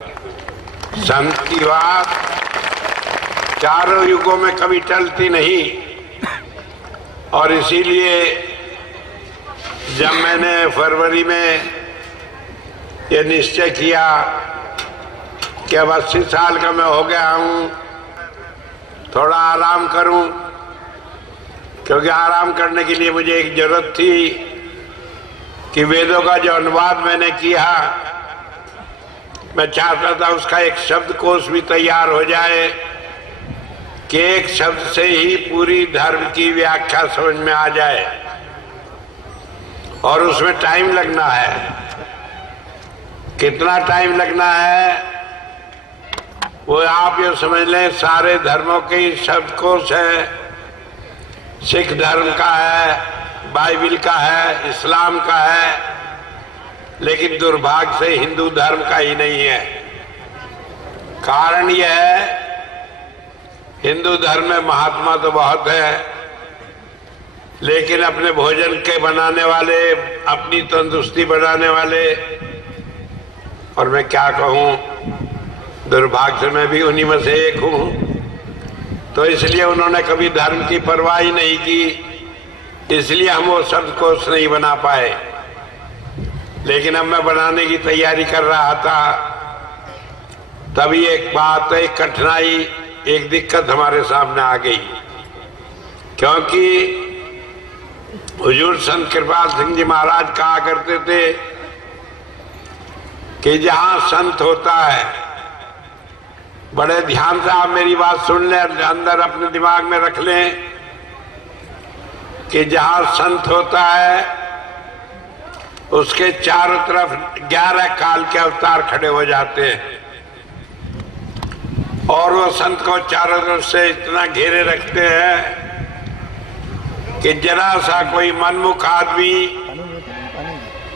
संत की बात चारों युगों में कभी टलती नहीं। और इसीलिए जब मैंने फरवरी में ये निश्चय किया कि अब 80 साल का मैं हो गया हूं, थोड़ा आराम करूं, क्योंकि आराम करने के लिए मुझे एक जरूरत थी कि वेदों का जो अनुवाद मैंने किया, मैं चाहता था उसका एक शब्दकोश भी तैयार हो जाए कि एक शब्द से ही पूरी धर्म की व्याख्या समझ में आ जाए। और उसमें टाइम लगना है। कितना टाइम लगना है वो आप ये समझ लें, सारे धर्मों के शब्दकोश है। सिख धर्म का है, बाइबिल का है, इस्लाम का है, लेकिन दुर्भाग्य से हिंदू धर्म का ही नहीं है। कारण यह है, हिंदू धर्म में महात्मा तो बहुत है, लेकिन अपने भोजन के बनाने वाले, अपनी तंदुरुस्ती बनाने वाले, और मैं क्या कहूं, दुर्भाग्य से मैं भी उन्हीं में से एक हूं। तो इसलिए उन्होंने कभी धर्म की परवाह ही नहीं की, इसलिए हम वो शब्दकोश नहीं बना पाए। लेकिन अब मैं बनाने की तैयारी कर रहा था, तभी एक बात, एक कठिनाई, एक दिक्कत हमारे सामने आ गई। क्योंकि हुजूर संत कृपाल सिंह जी महाराज कहा करते थे कि जहां संत होता है, बड़े ध्यान से आप मेरी बात सुन लें, अंदर अपने दिमाग में रख लें कि जहां संत होता है उसके चारों तरफ 11 काल के अवतार खड़े हो जाते हैं। और वो संत को चारों तरफ से इतना घेरे रखते हैं कि जरा सा कोई मनमुख आदमी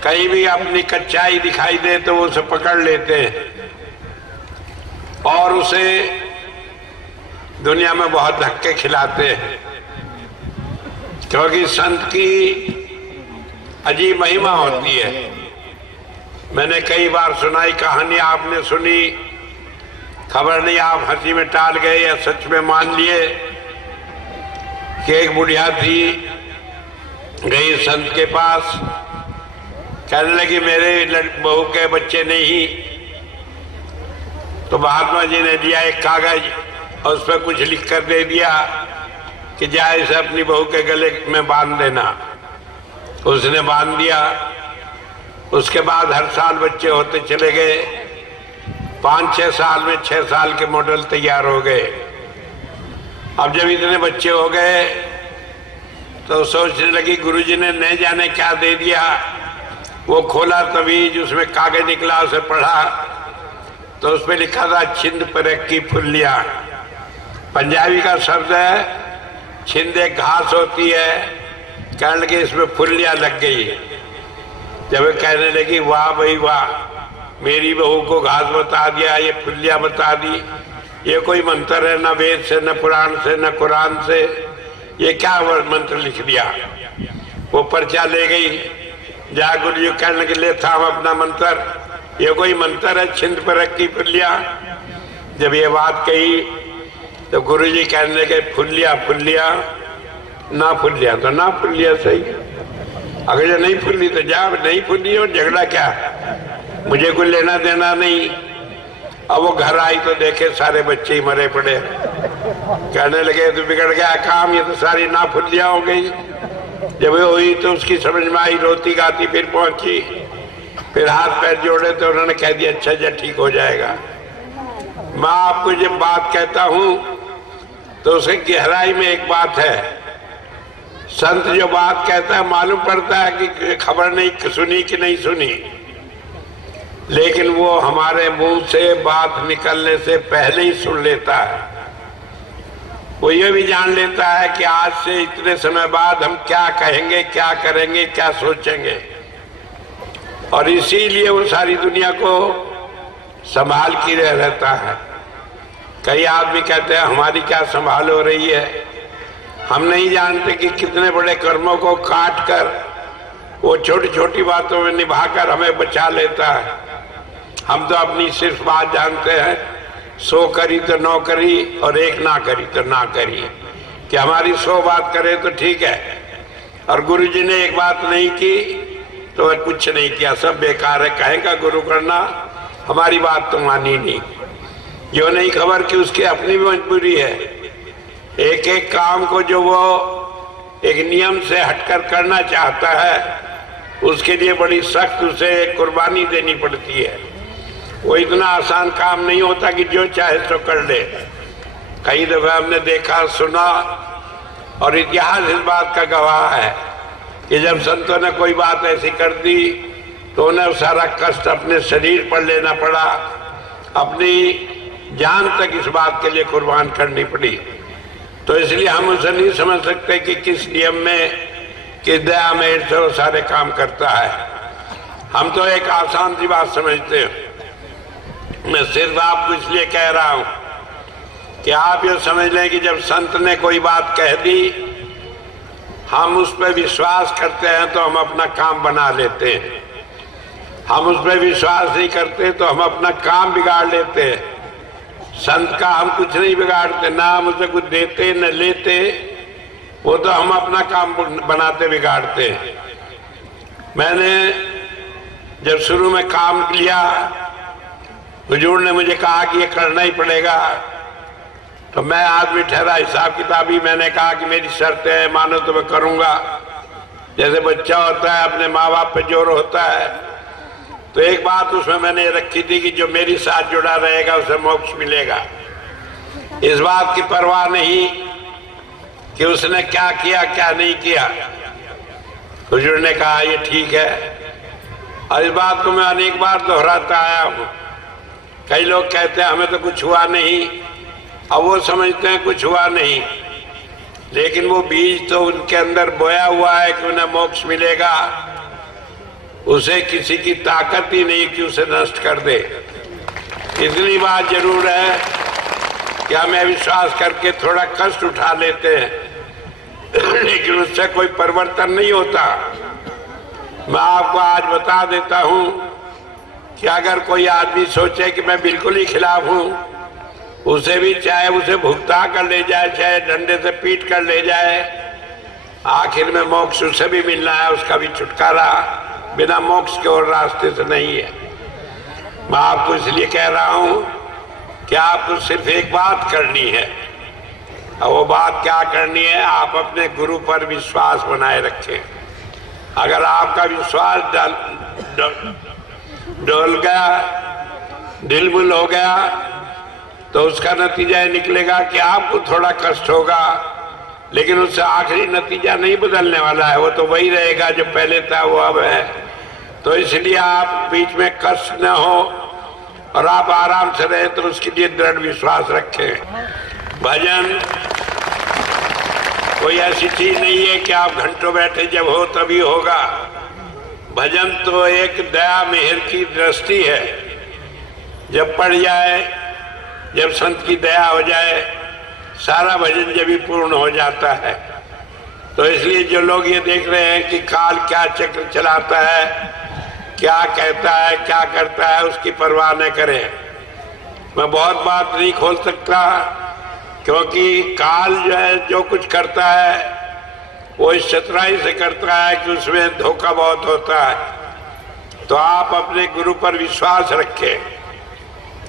कहीं भी अपनी कच्चाई दिखाई दे तो वो उसे पकड़ लेते हैं और उसे दुनिया में बहुत धक्के खिलाते हैं। क्योंकि संत की अजीब महिमा होती है। मैंने कई बार सुनाई कहानी, आपने सुनी, खबर नहीं आप हंसी में टाल गए या सच में मान लिए कि एक बुढ़िया थी, गई संत के पास, कहने लगी मेरे बहू के बच्चे नहीं। तो महात्मा जी ने दिया एक कागज और उस पर कुछ लिख कर दे दिया कि जा इसे अपनी बहू के गले में बांध देना। उसने बांध दिया। उसके बाद हर साल बच्चे होते चले गए। 5-6 साल में 6 साल के मॉडल तैयार हो गए। अब जब इतने बच्चे हो गए तो सोचने लगी गुरुजी ने न जाने क्या दे दिया। वो खोला तभी उसमें कागज निकला, उसे पढ़ा तो उस पर लिखा था छिंद परक की फुल्लियां। पंजाबी का शब्द है। छिंद एक घास होती है, कहने लगे इसमें फुल्लियां लग गई। जब कहने लगी वाह भाई वाह, मेरी बहू को घास बता दिया, ये फुल्लियां बता दी, ये कोई मंत्र है? न वेद से, न पुराण से, न कुरान से, ये क्या मंत्र लिख दिया? वो पर्चा ले गई, जा गुरु जी कहने के लिए था अपना मंत्र, ये कोई मंत्र है छिंद परक की फुल्लियां? जब ये बात कही तो गुरु जी कहने लगे फुल्लियां फुल्लियां, ना फुल्लिया तो ना फुल्लिया सही। अगर ये नहीं फुल्ली तो जा, नहीं फुल्ली और झगड़ा क्या, मुझे कोई लेना देना नहीं। अब वो घर आई तो देखे सारे बच्चे ही मरे पड़े। कहने लगे तो बिगड़ गया काम, ये तो सारी ना फुल्लियां हो गई। जब ये हुई तो उसकी समझ में आई, रोती गाती फिर पहुंची, फिर हाथ पैर जोड़े तो उन्होंने कह दिया अच्छा जा ठीक हो जाएगा। मैं आपको जब बात कहता हूं तो उसके गहराई में एक बात है। संत जो बात कहता है मालूम पड़ता है कि खबर नहीं सुनी कि नहीं सुनी, लेकिन वो हमारे मुंह से बात निकलने से पहले ही सुन लेता है। वो ये भी जान लेता है कि आज से इतने समय बाद हम क्या कहेंगे, क्या करेंगे, क्या सोचेंगे। और इसीलिए वो सारी दुनिया को संभाल के रहता है। कई आदमी कहते हैं हमारी क्या संभाल हो रही है। हम नहीं जानते कि कितने बड़े कर्मों को काट कर वो छोटी छोटी बातों में निभाकर हमें बचा लेता है। हम तो अपनी सिर्फ बात जानते हैं, 100 करी तो 9 करी और 1 ना करी तो ना करी, कि हमारी 100 बात करे तो ठीक है, और गुरु जी ने एक बात नहीं की तो वह कुछ नहीं किया, सब बेकार है। कहेगा गुरु करना, हमारी बात तो मानी नहीं। जो नहीं खबर कि उसकी अपनी भी मजबूरी है। एक एक काम को जो वो एक नियम से हटकर करना चाहता है, उसके लिए बड़ी सख्त उसे कुर्बानी देनी पड़ती है। वो इतना आसान काम नहीं होता कि जो चाहे तो कर ले। कई दफा हमने देखा, सुना, और इतिहास इस बात का गवाह है कि जब संतों ने कोई बात ऐसी कर दी तो उन्हें सारा कष्ट अपने शरीर पर लेना पड़ा, अपनी जान तक इस बात के लिए कुर्बान करनी पड़ी। तो इसलिए हम उसे नहीं समझ सकते कि किस नियम में, किस दया में से वो सारे काम करता है। हम तो एक आसान सी बात समझते हैं। मैं सिर्फ आपको इसलिए कह रहा हूं कि आप ये समझ लें कि जब संत ने कोई बात कह दी, हम उस पर विश्वास करते हैं तो हम अपना काम बना लेते हैं। हम उस पर विश्वास नहीं करते तो हम अपना काम बिगाड़ लेते हैं। संत का हम कुछ नहीं बिगाड़ते, ना हम उसे कुछ देते न लेते, वो तो हम अपना काम बनाते बिगाड़ते हैं। मैंने जब शुरू में काम लिया, हुजूर ने मुझे कहा कि ये करना ही पड़ेगा, तो मैं आदमी ठहरा हिसाब किताबी। मैंने कहा कि मेरी शर्त है, मानो तो मैं करूंगा। जैसे बच्चा होता है, अपने माँ बाप पे जोर होता है, तो एक बात उसमें मैंने रखी थी कि जो मेरे साथ जुड़ा रहेगा उसे मोक्ष मिलेगा। इस बात की परवाह नहीं कि उसने क्या किया क्या नहीं किया। हुजूर ने कहा ये ठीक है, और इस बात को मैं अनेक बार दोहराता आया हूं। कई लोग कहते हैं हमें तो कुछ हुआ नहीं, अब वो समझते हैं कुछ हुआ नहीं, लेकिन वो बीज तो उनके अंदर बोया हुआ है कि उन्हें मोक्ष मिलेगा। उसे किसी की ताकत ही नहीं कि उसे नष्ट कर दे। इतनी बात जरूर है कि हमें विश्वास करके थोड़ा कष्ट उठा लेते हैं, लेकिन उससे कोई परिवर्तन नहीं होता। मैं आपको आज बता देता हूं कि अगर कोई आदमी सोचे कि मैं बिल्कुल ही खिलाफ हूं, उसे भी चाहे उसे भुगता कर ले जाए, चाहे डंडे से पीट कर ले जाए, आखिर में मोक्ष उसे भी मिलना है, उसका भी छुटकारा बिना मोक्ष के और रास्ते से नहीं है। मैं आपको इसलिए कह रहा हूं कि आपको सिर्फ एक बात करनी है, और वो बात क्या करनी है, आप अपने गुरु पर विश्वास बनाए रखें। अगर आपका विश्वास डोल गया, ढिलमुल हो गया, तो उसका नतीजा ये निकलेगा कि आपको थोड़ा कष्ट होगा, लेकिन उससे आखिरी नतीजा नहीं बदलने वाला है। वो तो वही रहेगा जो पहले था, वो अब है। तो इसलिए आप बीच में कष्ट न हो और आप आराम से रहे, तो उसके लिए दृढ़ विश्वास रखें। भजन कोई ऐसी चीज नहीं है कि आप घंटों बैठे जब हो तभी होगा। भजन तो एक दया मेहर की दृष्टि है। जब पड़ जाए, जब संत की दया हो जाए, सारा भजन जब भी पूर्ण हो जाता है। तो इसलिए जो लोग ये देख रहे हैं कि काल क्या चक्र चलाता है, क्या कहता है, क्या करता है, उसकी परवाह न करें। मैं बहुत बात नहीं खोल सकता, क्योंकि काल जो है जो कुछ करता है वो इस चतुराई से करता है कि उसमें धोखा बहुत होता है। तो आप अपने गुरु पर विश्वास रखें,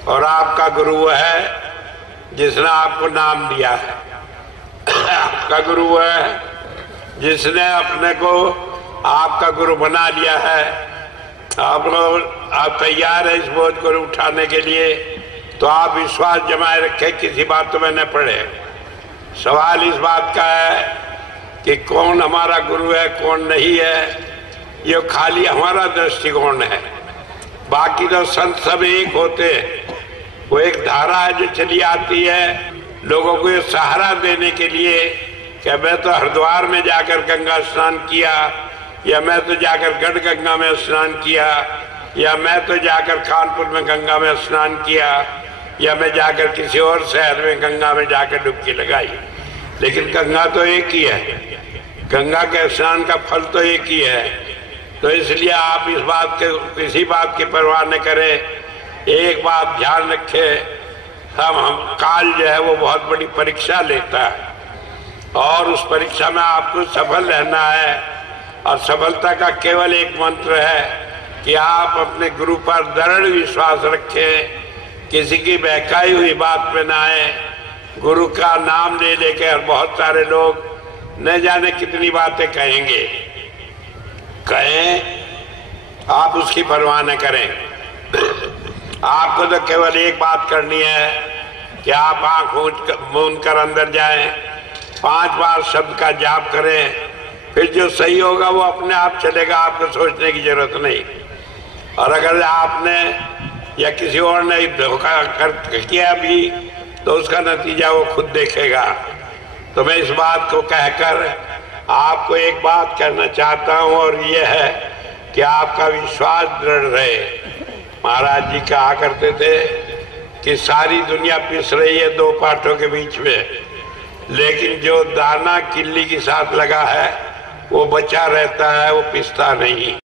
और आपका गुरु वो है जिसने आपको नाम दिया है। आपका गुरु वो है जिसने अपने को आपका गुरु बना लिया है। आप तैयार है इस बोझ को उठाने के लिए, तो आप विश्वास जमाए रखें, किसी बात में न पड़े। सवाल इस बात का है कि कौन हमारा गुरु है, कौन नहीं है, ये खाली हमारा दृष्टिकोण है। बाकी तो संत सब एक होते हैं। वो एक धारा है जो चली आती है लोगों को ये सहारा देने के लिए कि मैं तो हरिद्वार में जाकर गंगा स्नान किया, या मैं तो जाकर गढ़ गंगा में स्नान किया, या मैं तो जाकर कानपुर में गंगा में स्नान किया, या मैं जाकर किसी और शहर में गंगा में जाकर डुबकी लगाई। लेकिन गंगा तो एक ही है, गंगा के स्नान का फल तो एक ही है। तो इसलिए आप इस बात के किसी बात की परवाह न करें एक बात ध्यान रखे, हम काल जो है वो बहुत बड़ी परीक्षा लेता है और उस परीक्षा में आपको सफल रहना है। और सफलता का केवल एक मंत्र है कि आप अपने गुरु पर दृढ़ विश्वास रखें, किसी की बहकाई हुई बात पे ना आए। गुरु का नाम ले लेकर बहुत सारे लोग न जाने कितनी बातें कहेंगे, कहें, आप उसकी परवाह न करें। आपको तो केवल एक बात करनी है कि आप आंख मूंद कर अंदर जाएं, 5 बार शब्द का जाप करें, फिर जो सही होगा वो अपने आप चलेगा, आपको सोचने की जरूरत नहीं। और अगर आपने या किसी और ने धोखा किया भी तो उसका नतीजा वो खुद देखेगा। तो मैं इस बात को कहकर आपको एक बात कहना चाहता हूं और ये है कि आपका विश्वास दृढ़ रहे। महाराज जी कहा करते थे कि सारी दुनिया पिस रही है 2 पाठों के बीच में, लेकिन जो दाना किल्ली के साथ लगा है वो बचा रहता है, वो पिसता नहीं।